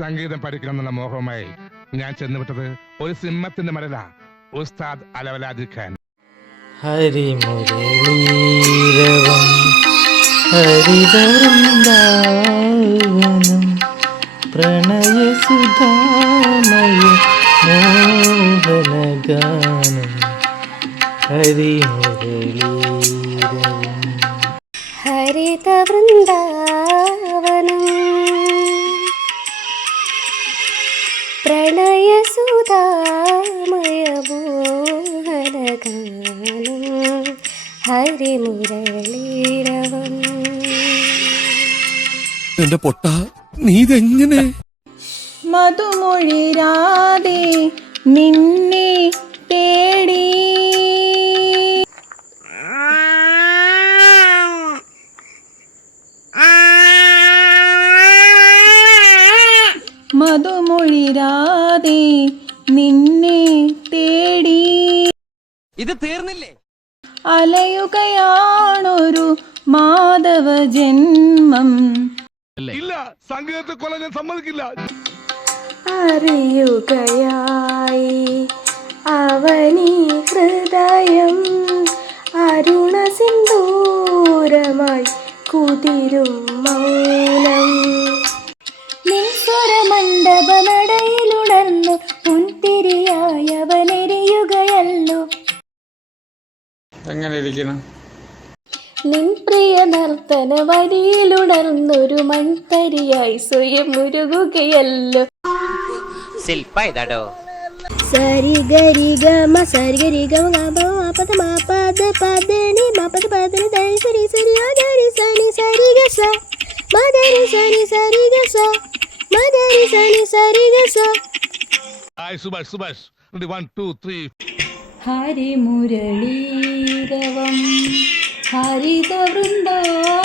സംഗീതം പഠിക്കണമെന്നുള്ള മോഹവുമായി ഞാൻ ചെന്നുവിട്ടത് ഒരു സിംഹത്തിന്റെ മരല, ഉസ്താദ് അലവലാദി ഖാൻ. ഹരിമുരളീരവം ഹരിതവൃന്ദാവനം പ്രണയസുധാമയ മോഹനഗാനം ഹരിമുരളീരവം ഹരിതവൃന്ദാവനം പ്രണയസുധാമയ മോഹനഗാനം ഹരിമുരളീരവം. എന്റെ പൊട്ട നീതെങ്ങനെ മധുമൊഴിരാതെ നിന്നെ തേടി മധുമൊഴിരാതെ നിന്നെ തേടി ഇത് തീർന്നില്ലേ? അലയുകയാണൊരു മാധവ ജന്മം. ഇല്ല, സംഗീതത്തെ കൊല്ലാൻ ഞാൻ സമ്മതിക്കില്ല. അറിയുകയായി അവനീ ഹൃദയം അരുണ സിന്ദൂരമായി കുതിരും മൗനം. നിൻസ്വരമണ്ഡപ നടയിലുണർന്നു പുൻതിരിയായവനെരിയുകയല്ലോ. എങ്ങനെ ഇരിക്കണം? നിൻ പ്രിയ നർത്തന വരിയിലുണർന്നൊരു മൺതരിയായി സ്വയം മുരുകുകയല്ലോ. ശില്പ ഇതാടോ. സരി ഗരി ഗമ സരി ഗരി ഗമ മാപദ മാപദ പദനി മാപദ പദനി ദരി സരി സരി ഗരി സനി സരി ഗസ മദരി സനി സരി ഗസ മദരി സനി സരി ഗസ. ഹായ് സുഭാഷ്, സുഭാഷ് 1 2 3. ഹരിമുരളീരവം ഹരിതവൃന്ദാവനം